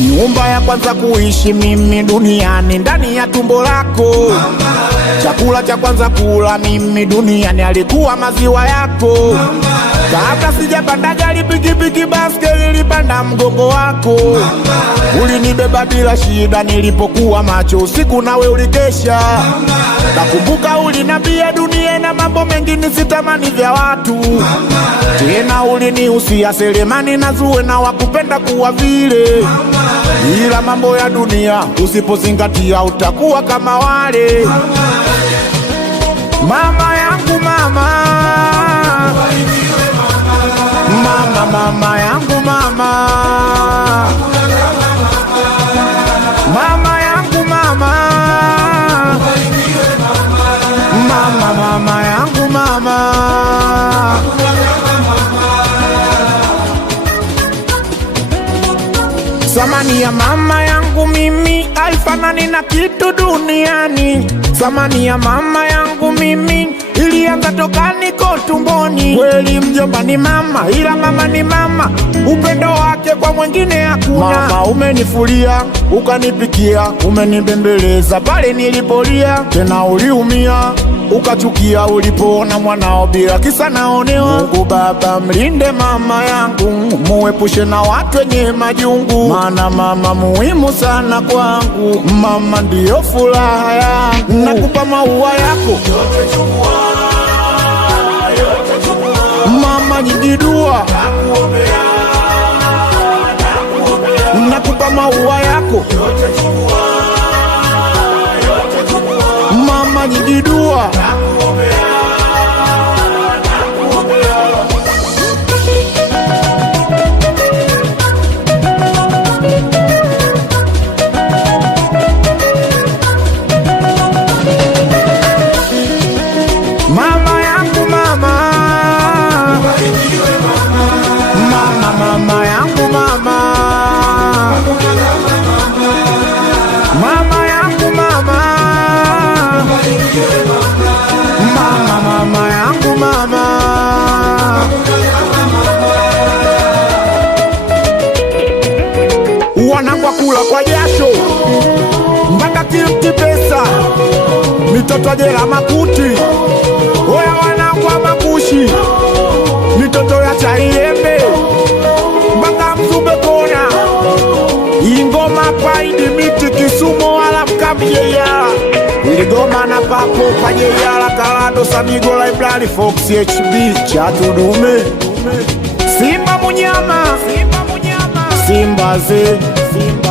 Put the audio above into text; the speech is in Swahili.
Nyumba ya kwanza kuishi mimi duniani ndani ya tumbo lako. Chakula cha kwanza kula mimi duniani alikuwa maziwa yako. Kabla sijapanda gari pikipiki baskeli nilipanda mgongo wako. Ulinibeba bila shida nilipokuwa macho usiku nawe ulikesha. Nakumbuka ulinambia dunia na mambo mengi nisitamani vya watu. Tena ulinihusia Selemani na Zuwe na wakupenda kuwa vile. Ila mambo ya dunia usipozingatia utakuwa kama wale. Mama yangu mama, mama mama yangu mama, mama yangu mama, mama mama yangu mama. Samani ya mama yangu mimi haifanani na kitu duniani. Samani ya mama yangu mimi ilianza toka niko tumboni. Kweli mjomba ni mama, ila mama ni mama, upendo wake kwa mwingine hakuna. Mama umenifulia, ukanipikia, umenibembeleza pale nilipolia. Tena uliumia, ukachukia ulipoona mwanao bila kisa naonewa. Mungu Baba mlinde mama yangu, muepushe na watu wenye majungu. Maana mama muhimu sana kwangu, mama ndiyo furaha yangu. Nakupa maua yako mama, nyingi dua. Nakupa maua yako mama, nyingi dua. Mama yangu mama, mama mama yangu mama, mama yangu mama, mama mama yangu mama. Wanakwa kula kwa jasho mpaka kiliti pesa, mitoto jela makuti. Oya wanakwa makushi, mitoto ya Chaiembe mpaka Mzumbe kona. Ingoma paidi miti Kisumo wala mkamjeya. Iligoma na papo pajeyala Kalando Samigo Library Fox HB Chatudume. Simba munyama, Simba ze, Simba